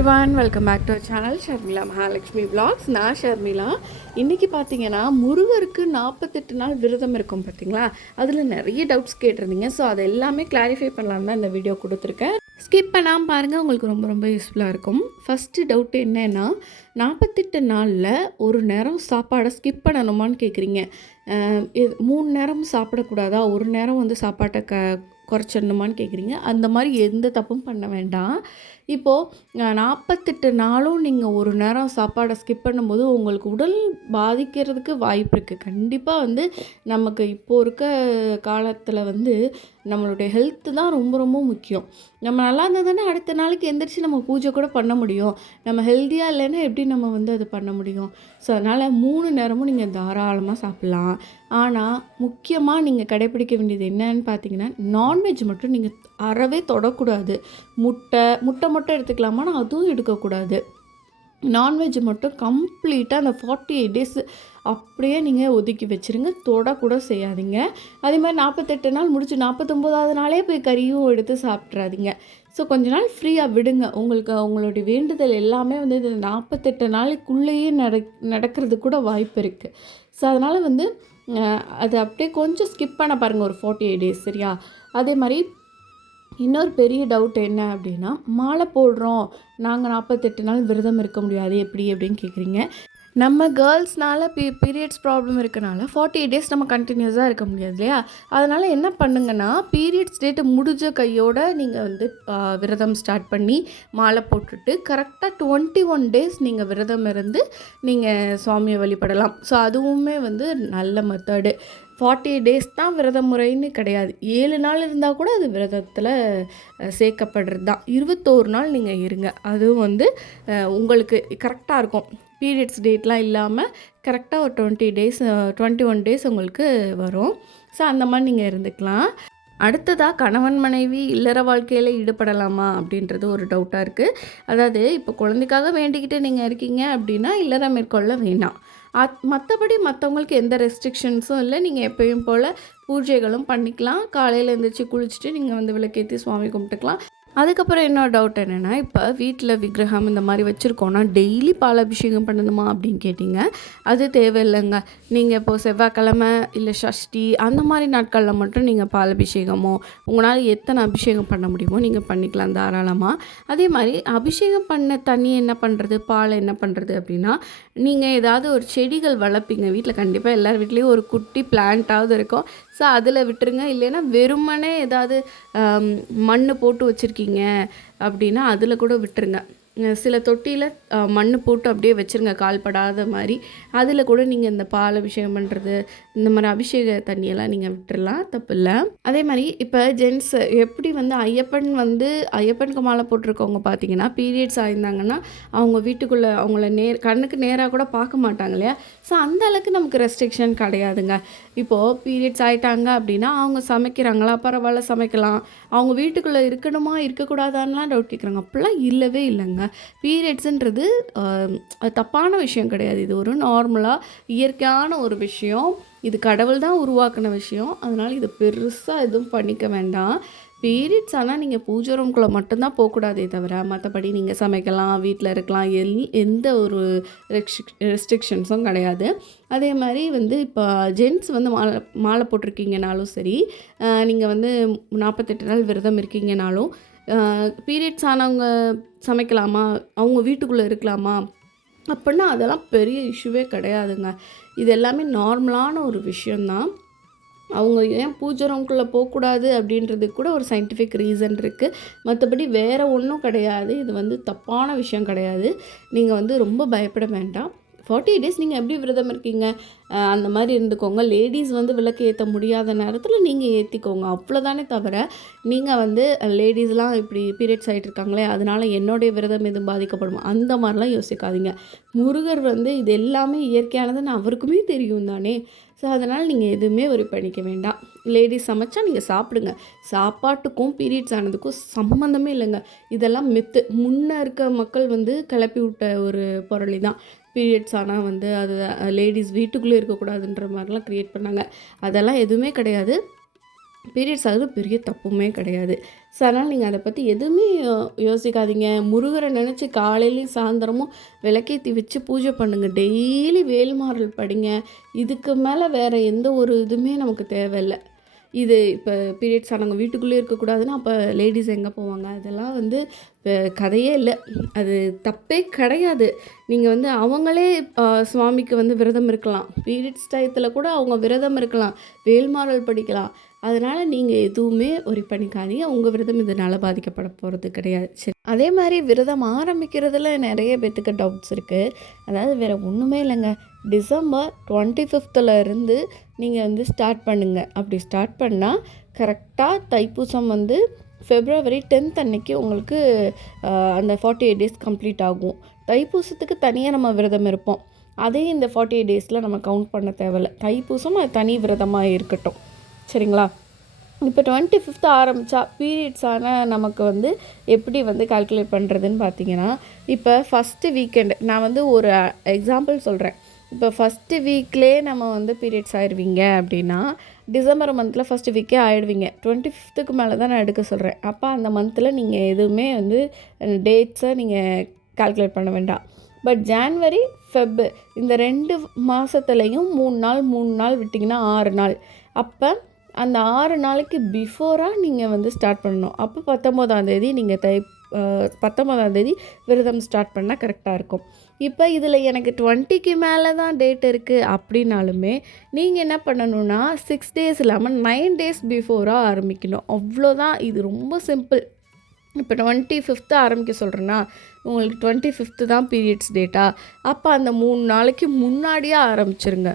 Everyone, welcome back to our channel Sharmila Mahalakshmi vlogs. நான் ஷர்மிளா. இன்றைக்கி பார்த்தீங்கன்னா முருகருக்கு 48 நாள் விரதம் இருக்கும் பார்த்தீங்களா, அதில் நிறைய டவுட்ஸ் கேட்டிருந்தீங்க. ஸோ அதை எல்லாமே கிளாரிஃபை பண்ணலான்னு தான் இந்த வீடியோ கொடுத்துருக்கேன். ஸ்கிப் பண்ணாமல் பாருங்கள், உங்களுக்கு ரொம்ப ரொம்ப யூஸ்ஃபுல்லாக இருக்கும். ஃபஸ்ட்டு டவுட் என்னென்னா, 48 நாளில் ஒரு நேரம் சாப்பாடை ஸ்கிப் பண்ணணுமான்னு கேட்குறீங்க. 3 நேரமும் சாப்பிடக்கூடாதா, ஒரு நேரம் வந்து சாப்பாட்டை குறைச்சிடணுமான்னு கேட்குறீங்க. அந்த மாதிரி எந்த தப்பும் பண்ண வேண்டாம். இப்போது 48 நாளும் நீங்கள் ஒரு நேரம் சாப்பாடை ஸ்கிப் பண்ணும்போது உங்களுக்கு உடல் பாதிக்கிறதுக்கு வாய்ப்பு இருக்குது. கண்டிப்பாக வந்து நமக்கு இப்போது இருக்க காலத்தில் வந்து நம்மளுடைய ஹெல்த்து தான் ரொம்ப ரொம்ப முக்கியம். நம்ம நல்லா இருந்தால் தானே அடுத்த நாளைக்கு எந்திரிச்சு நம்ம பூஜை கூட பண்ண முடியும். நம்ம ஹெல்த்தியாக இல்லைன்னா எப்படி நம்ம வந்து அது பண்ண முடியும்? ஸோ அதனால் 3 நேரமும் நீங்கள் தாராளமாக சாப்பிட்லாம். ஆனால் முக்கியமாக நீங்கள் கடைப்பிடிக்க வேண்டியது என்னன்னு பார்த்தீங்கன்னா, நான்வெஜ் மட்டும் நீங்கள் அறவே தொடக்கூடாது. முட்டை மட்டும் எடுத்துக்கலாமான்னா அதுவும் எடுக்கக்கூடாது. நான்வெஜ் மட்டும் கம்ப்ளீட்டாக அந்த 48 டேஸ் அப்படியே நீங்கள் ஒதுக்கி வச்சுருங்க. தொடக்கூட செய்யாதீங்க. அதே மாதிரி 48 நாள் முடிச்சு 49வது நாளே போய் கறியும் எடுத்து சாப்பிட்றாதீங்க. ஸோ கொஞ்ச நாள் ஃப்ரீயாக விடுங்க. உங்களுடைய வேண்டுதல் எல்லாமே வந்து இந்த 48 நாளைக்குள்ளேயே நடக்கிறது கூட வாய்ப்பு இருக்குது. ஸோ அதனால் வந்து அது அப்படியே கொஞ்சம் ஸ்கிப் பண்ண பாருங்கள் ஒரு 48 டேஸ், சரியா? அதே மாதிரி இன்னொரு பெரிய டவுட் என்ன அப்படின்னா, மாலை போடுறோம், நாங்கள் 48 நாள் விரதம் இருக்க முடியாது எப்படி அப்படின்னு கேட்குறீங்க. நம்ம கேர்ள்ஸ்னால பீரியட்ஸ் ப்ராப்ளம் இருக்கனால 48 டேஸ் நம்ம கண்டினியூஸாக இருக்க முடியாது இல்லையா? அதனால் என்ன பண்ணுங்கன்னா, பீரியட்ஸ் டேட்டு முடிஞ்ச கையோட நீங்கள் வந்து விரதம் ஸ்டார்ட் பண்ணி மாலை போட்டுட்டு கரெக்டாக 21 டேஸ் நீங்கள் விரதம் இருந்து நீங்கள் சுவாமியை வழிபடலாம். ஸோ அதுவுமே வந்து நல்ல மெத்தடு. 48 டேஸ் தான் விரத முறைன்னு கிடையாது. 7 நாள் இருந்தால் கூட அது விரதத்தில் சேர்க்கப்படுறது தான். 21 நாள் நீங்கள் இருங்க. அதுவும் வந்து உங்களுக்கு கரெக்டாக இருக்கும். பீரியட்ஸ் டேட்லாம் இல்லாமல் கரெக்டாக ஒரு 21 டேஸ் உங்களுக்கு வரும். ஸோ அந்த மாதிரி நீங்கள் இருந்துக்கலாம். அடுத்ததாக கணவன் மனைவி இல்லற வாழ்க்கையில் ஈடுபடலாமா அப்படின்றது ஒரு டவுட்டாக இருக்குது. அதாவது இப்போ குழந்தைக்காக வேண்டிக்கிட்டு நீங்கள் இருக்கீங்க அப்படின்னா இல்லறம் மேற்கொள்ள வேணாம். மற்றபடி மற்றவங்களுக்கு எந்த ரெஸ்ட்ரிக்ஷன்ஸும் இல்லை. நீங்கள் எப்பயும் போல் பூஜைகளும் பண்ணிக்கலாம். காலையில் எழுந்திரிச்சு குளிச்சுட்டு நீங்கள் வந்து விளக்கேற்றி சுவாமி கும்பிட்டுக்கலாம். அதுக்கப்புறம் இன்னொரு டவுட் என்னென்னா, இப்போ வீட்டில் விக்கிரகம் இந்த மாதிரி வச்சுருக்கோன்னா டெய்லி பால் அபிஷேகம் பண்ணணுமா அப்படின்னு கேட்டிங்க. அது தேவையில்லைங்க. நீங்கள் இப்போது செவ்வாய்க்கிழமை இல்லை சஷ்டி அந்த மாதிரி நாட்களில் மட்டும் நீங்கள் பால் அபிஷேகமோ உங்களால் எத்தனை அபிஷேகம் பண்ண முடியுமோ நீங்கள் பண்ணிக்கலாம் தாராளமாக. அதே மாதிரி அபிஷேகம் பண்ண தண்ணி என்ன பண்ணுறது, பால் என்ன பண்ணுறது அப்படின்னா, நீங்கள் ஏதாவது ஒரு செடிகள் வளர்ப்பீங்க வீட்டில். கண்டிப்பாக எல்லார் வீட்லேயும் ஒரு குட்டி பிளான்ட்டாவது இருக்கும். ஸோ அதில் விட்டுருங்க. இல்லைன்னா வெறுமனே ஏதாவது மண் போட்டு வச்சுருக்கீங்க அப்படின்னா அதில் கூட விட்டுருங்க. சில தொட்டியில் மண் போட்டு அப்படியே வச்சுருங்க கால்படாத மாதிரி. அதில் கூட நீங்கள் இந்த பால் அபிஷேகம் பண்ணுறது இந்த மாதிரி அபிஷேக தண்ணியெல்லாம் நீங்கள் விட்டுறலாம், தப்பு இல்லை. அதே மாதிரி இப்போ ஜென்ட்ஸ் எப்படி வந்து ஐயப்பனுக்கு மாலை போட்டிருக்கவங்க பார்த்தீங்கன்னா, பீரியட்ஸ் ஆயிருந்தாங்கன்னா அவங்க வீட்டுக்குள்ளே அவங்கள கண்ணுக்கு நேராக கூட பார்க்க மாட்டாங்க இல்லையா? ஸோ அந்த அளவுக்கு நமக்கு ரெஸ்ட்ரிக்ஷன் கிடையாதுங்க. இப்போது பீரியட்ஸ் ஆகிட்டாங்க அப்படின்னா அவங்க சமைக்கிறாங்களா, பரவாயில்ல சமைக்கலாம். அவங்க வீட்டுக்குள்ளே இருக்கணுமா இருக்கக்கூடாதான்லாம் டவுட் கேட்குறாங்க. அப்படிலாம் இல்லவே இல்லைங்க. பீரியட்ஸுன்றது தப்பான விஷயம் கிடையாது. இது ஒரு நார்மலாக இயற்கையான ஒரு விஷயம். இது கடவுள் தான் உருவாக்கின விஷயம். அதனால் இது பெருசாக எதுவும் பண்ணிக்க வேண்டாம். பீரியட்ஸ் ஆனால் நீங்கள் பூஜை ரூம்குள்ளே மட்டும்தான் போகக்கூடாதே தவிர மற்றபடி நீங்கள் சமைக்கலாம், வீட்டில் இருக்கலாம், எந்த ஒரு ரெஸ்ட்ரிக்ஷன்ஸும் கிடையாது. அதே மாதிரி வந்து இப்போ ஜென்ட்ஸ் வந்து மாலை போட்டிருக்கீங்கனாலும் சரி, நீங்கள் வந்து 48 நாள் விரதம் இருக்கீங்கனாலும் பீரியட்ஸ் ஆனவங்க சமைக்கலாமா, அவங்க வீட்டுக்குள்ளே இருக்கலாமா அப்படின்னா அதெல்லாம் பெரிய இஷ்யூவே கிடையாதுங்க. இது எல்லாமே நார்மலான ஒரு விஷயந்தான். அவங்க ஏன் பூஜை ரூம்குள்ளே போகக்கூடாது அப்படின்றதுக்கு கூட ஒரு சயின்டிஃபிக் ரீசன் இருக்குது. மற்றபடி வேறு ஒன்றும் கிடையாது. இது வந்து தப்பான விஷயம் கிடையாது. நீங்கள் வந்து ரொம்ப பயப்பட வேண்டாம். 48 டேஸ் நீங்கள் எப்படி விரதம் இருக்கீங்க அந்த மாதிரி இருந்துக்கோங்க. லேடிஸ் வந்து விளக்கு ஏற்ற முடியாத நேரத்தில் நீங்கள் ஏற்றிக்கோங்க, அவ்வளோதானே தவிர நீங்கள் வந்து லேடிஸ்லாம் இப்படி பீரியட்ஸ் ஆகிட்டு இருக்காங்களே அதனால் என்னுடைய விரதம் எதுவும் பாதிக்கப்படும் அந்த மாதிரிலாம் யோசிக்காதீங்க. முருகர் வந்து இது எல்லாமே இயற்கையானதுன்னு அவருக்குமே தெரியும் தானே. ஸோ அதனால் நீங்கள் எதுவுமே ஒரு பண்ணிக்க வேண்டாம். லேடிஸ் சமைச்சா நீங்கள் சாப்பிடுங்க. சாப்பாட்டுக்கும் பீரியட்ஸ் ஆனதுக்கும் சம்மந்தமே இல்லைங்க. இதெல்லாம் மித்து. முன்னே இருக்க மக்கள் வந்து கிளப்பி விட்ட ஒரு பொருளி தான். பீரியட்ஸ் ஆனால் வந்து அது லேடிஸ் வீட்டுக்குள்ளே இருக்கக்கூடாதுன்ற மாதிரிலாம் க்ரியேட் பண்ணாங்க. அதெல்லாம் எதுவுமே கிடையாது. பீரியட்ஸ் ஆகுது பெரிய தப்புமே கிடையாது. ஸோ அதனால் நீங்கள் அதை பற்றி எதுவுமே யோசிக்காதீங்க. முருகரை நினச்சி காலையிலையும் சாயந்தரமும் விளக்கேற்றி வச்சு பூஜை பண்ணுங்கள். டெய்லி வேல்மாறல் படிங்க. இதுக்கு மேலே வேறு எந்த ஒரு இதுவுமே நமக்கு தேவையில்லை. இது இப்போ பீரியட்ஸ் ஆனவங்க வீட்டுக்குள்ளேயே இருக்கக்கூடாதுன்னா அப்போ லேடிஸ் எங்கே போவாங்க? அதெல்லாம் வந்து கதையே இல்லை. அது தப்பே கிடையாது. நீங்கள் வந்து அவங்களே சுவாமிக்கு வந்து விரதம் இருக்கலாம். பீரியட்ஸ் டயத்தில் கூட அவங்க விரதம் இருக்கலாம், வேல்மாறல் படிக்கலாம். அதனால் நீங்கள் எதுவுமே ஒரி பண்ணிக்காதீங்க. உங்கள் விரதம் இதனால் பாதிக்கப்பட போகிறது கிடையாது. சரி, அதே மாதிரி விரதம் ஆரம்பிக்கிறதுல நிறைய பேத்துக்கு டவுட்ஸ் இருக்குது. அதாவது வேறு ஒன்றுமே இல்லைங்க. டிசம்பர் 25th இருந்து நீங்கள் வந்து ஸ்டார்ட் பண்ணுங்கள். அப்படி ஸ்டார்ட் பண்ணால் கரெக்டாக தைப்பூசம் வந்து February 10th அன்னைக்கு உங்களுக்கு அந்த 48 days கம்ப்ளீட் ஆகும். தைப்பூசத்துக்கு தனியாக நம்ம விரதம் இருப்போம். அதையும் இந்த 48 days நம்ம கவுண்ட் பண்ண தேவையில்லை. தைப்பூசம் அது தனி விரதமாக இருக்கட்டும். சரிங்களா? இப்போ 25th ஆரம்பித்தா பீரியட்ஸான நமக்கு வந்து எப்படி வந்து கால்குலேட் பண்ணுறதுன்னு பார்த்தீங்கன்னா, இப்போ ஃபஸ்ட்டு வீக்கெண்டு நான் வந்து ஒரு எக்ஸாம்பிள் சொல்கிறேன். இப்போ ஃபஸ்ட்டு வீக்லேயே நம்ம வந்து பீரியட்ஸ் ஆயிடுவீங்க அப்படின்னா, டிசம்பர் மந்தில் ஃபஸ்ட்டு வீக்கே ஆகிடுவீங்க. 25th மேலே தான் நான் எடுக்க சொல்கிறேன். அப்போ அந்த மந்தில் நீங்கள் எதுவுமே வந்து டேட்ஸை நீங்கள் கால்குலேட் பண்ண வேண்டாம். பட் ஜான்வரி, ஃபெப் இந்த 2 மாதத்துலேயும் 3 நாள் விட்டிங்கன்னா 6 நாள். அப்போ அந்த 6 நாளைக்கு பிஃபோராக நீங்கள் வந்து ஸ்டார்ட் பண்ணணும். அப்போ 19ஆம் தேதி நீங்கள் 19ஆம் தேதி விரதம் ஸ்டார்ட் பண்ணால் கரெக்டாக இருக்கும். இப்போ இதில் எனக்கு 20க்கு மேலே தான் டேட் இருக்குது அப்படின்னாலுமே நீங்கள் என்ன பண்ணணுன்னா 6 days இல்லாமல் 9 days பிஃபோராக ஆரம்பிக்கணும். அவ்வளோதான். இது ரொம்ப சிம்பிள். இப்போ 25th ஆரம்பிக்க சொல்கிறேன்னா உங்களுக்கு 25th தான் பீரியட்ஸ் டேட்டா. அப்போ அந்த 3 நாளைக்கு முன்னாடியே ஆரம்பிச்சிருங்க.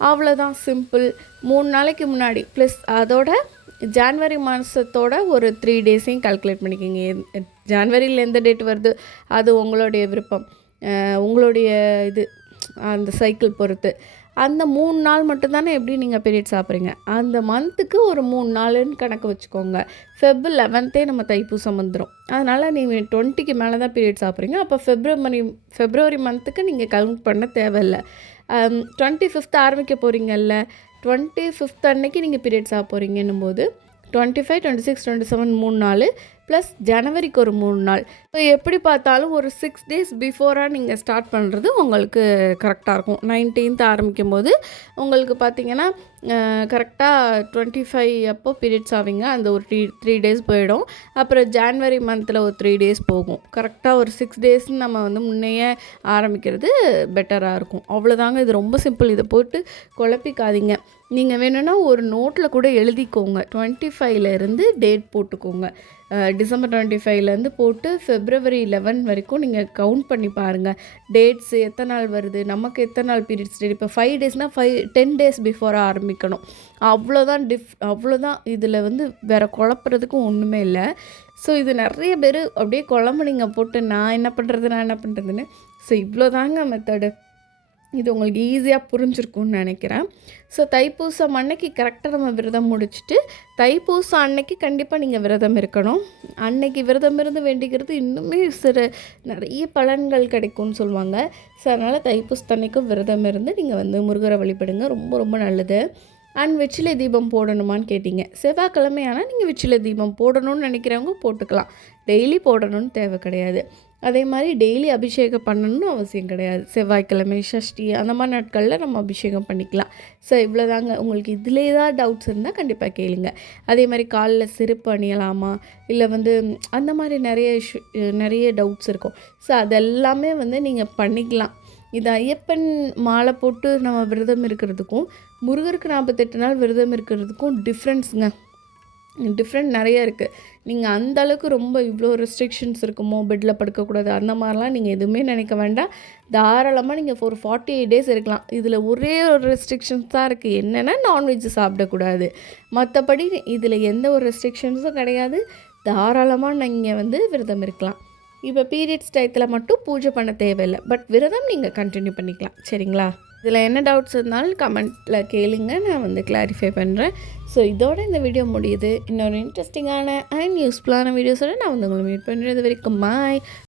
அவ்வளோதான், சிம்பிள். 3 நாளைக்கு முன்னாடி ப்ளஸ் அதோட ஜான்வரி மாதத்தோட ஒரு 3 days கால்குலேட் பண்ணிக்கிங்க. ஜான்வரியில் எந்த டேட் வருது அது உங்களுடைய விருப்பம், உங்களுடைய இது அந்த சைக்கிள் பொறுத்து. அந்த 3 நாள் மட்டும்தானே எப்படி நீங்கள் பீரியட் சாப்பிட்றீங்க. அந்த மந்த்துக்கு ஒரு 3 நாளுன்னு கணக்கு வச்சுக்கோங்க. Feb 11th நம்ம தைப்பூசம் வந்துடும். அதனால் நீங்கள் 20க்கு மேலே தான் பீரியட் சாப்பிட்றீங்க. அப்போ ஃபெப்ரவரி மந்த்துக்கு நீங்கள் கவுண்ட் பண்ண தேவையில்லை. 25th ஆரம்பிக்க போகிறீங்கல்ல, 25th அன்னைக்கு நீங்கள் பீரியட் சாப்பிட போகிறீங்கன்னும் போது 25, 26, 27 3 நாள் ப்ளஸ் ஜனவரிக்கு ஒரு 3 நாள். ஸோ எப்படி பார்த்தாலும் ஒரு 6 days பிஃபோராக நீங்கள் ஸ்டார்ட் பண்ணுறது உங்களுக்கு கரெக்டாக இருக்கும். 19th ஆரம்பிக்கும் போது உங்களுக்கு பார்த்திங்கன்னா கரெக்டாக 25 அப்போ பீரியட்ஸ் ஆவீங்க. அந்த ஒரு 3 days போயிடும். அப்புறம் ஜான்வரி மந்தில் ஒரு 3 days போகும். கரெக்டாக ஒரு 6 days நம்ம வந்து முன்னையே ஆரம்பிக்கிறது பெட்டராக இருக்கும். அவ்வளோதாங்க. இது ரொம்ப சிம்பிள். இதை போட்டு குழப்பிக்காதீங்க. நீங்கள் வேணும்னா ஒரு நோட்டில் கூட எழுதிக்கோங்க. 25லேருந்து டேட் போட்டுக்கோங்க. டிசம்பர் 25லேருந்து போட்டு February 11 வரைக்கும் நீங்கள் கவுண்ட் பண்ணி பாருங்கள். டேட்ஸ் எத்தனை நாள் வருது, நமக்கு எத்தனை நாள் பீரியட்ஸ் டேட். இப்போ 5 daysனால் 10 days பிஃபோராக ஆரம்பிக்கணும். அவ்வளோதான். இதில் வந்து வேறு குழப்புறதுக்கும் ஒன்றுமே இல்லை. ஸோ இது நிறைய பேர் அப்படியே குழம்புனீங்க போட்டு நான் என்ன பண்ணுறதுன்னு. ஸோ இவ்வளோதாங்க மெத்தடு. இது உங்களுக்கு ஈஸியாக புரிஞ்சிருக்கும்னு நினைக்கிறேன். ஸோ தைப்பூசம் அன்னைக்கு கரெக்டாக நம்ம விரதம் முடிச்சுட்டு தைப்பூசம் அன்னைக்கு கண்டிப்பாக நீங்கள் விரதம் இருக்கணும். அன்னைக்கு விரதம் இருந்து வேண்டிக்கிறது இன்னுமே நிறைய பலன்கள் கிடைக்கும்னு சொல்லுவாங்க. ஸோ அதனால் தைப்பூசத்தன்னைக்கும் விரதம் இருந்து நீங்கள் வந்து முருகரை வழிபடுங்க. ரொம்ப ரொம்ப நல்லது. அண்ட் வெற்றிலை தீபம் போடணுமான்னு கேட்டிங்க. செவ்வாய்க்கிழமை ஆனால் நீங்கள் வெற்றிலை தீபம் போடணும்னு நினைக்கிறவங்க போட்டுக்கலாம். டெய்லி போடணும்னு தேவை கிடையாது. அதே மாதிரி டெய்லி அபிஷேகம் பண்ணணும்னு அவசியம் கிடையாது. செவ்வாய்க்கிழமை, சஷ்டி அந்த மாதிரி நாட்களில் நம்ம அபிஷேகம் பண்ணிக்கலாம். ஸோ இவ்வளோதாங்க. உங்களுக்கு இதில் ஏதாவது டவுட்ஸ் இருந்தால் கண்டிப்பாக கேளுங்க. அதே மாதிரி காலில் செருப்பு அணியலாமா, இல்லை வந்து அந்த மாதிரி நிறைய டவுட்ஸ் இருக்கும். ஸோ அதெல்லாமே வந்து நீங்கள் பண்ணிக்கலாம். இது ஐயப்பன் மாலை போட்டு நம்ம விரதம் இருக்கிறதுக்கும் முருகருக்கு 48 நாள் விரதம் இருக்கிறதுக்கும் டிஃப்ரெண்ட் நிறைய இருக்குது. நீங்கள் அந்தளவுக்கு ரொம்ப இவ்வளோ ரெஸ்ட்ரிக்ஷன்ஸ் இருக்குமோ, பெட்டில் படுக்கக்கூடாது அந்த மாதிரிலாம் நீங்கள் எதுவுமே நினைக்க வேண்டாம். தாராளமாக நீங்கள் ஒரு 48 days இருக்கலாம். இதில் ஒரே ஒரு ரெஸ்ட்ரிக்ஷன்ஸ் தான் இருக்குது. என்னென்னா நான்வெஜ் சாப்பிடக்கூடாது. மற்றபடி இதில் எந்த ஒரு ரெஸ்ட்ரிக்ஷன்ஸும் கிடையாது. தாராளமாக நீங்கள் வந்து விரதம் இருக்கலாம். இப்போ பீரியட்ஸ் டயத்தில் மட்டும் பூஜை பண்ண தேவையில்லை. பட் விரதம் நீங்கள் கண்டினியூ பண்ணிக்கலாம். சரிங்களா? இதில் என்ன டவுட்ஸ் இருந்தாலும் கமெண்ட்டில் கேளுங்க, நான் வந்து கிளாரிஃபை பண்ணுறேன். ஸோ இதோட இந்த வீடியோ முடியுது. இன்னொரு இன்ட்ரெஸ்டிங்கான அண்ட் யூஸ்ஃபுல்லான வீடியோஸோட நான் வந்து உங்களை மீட் பண்ணுறது வரைக்கும் பாய்.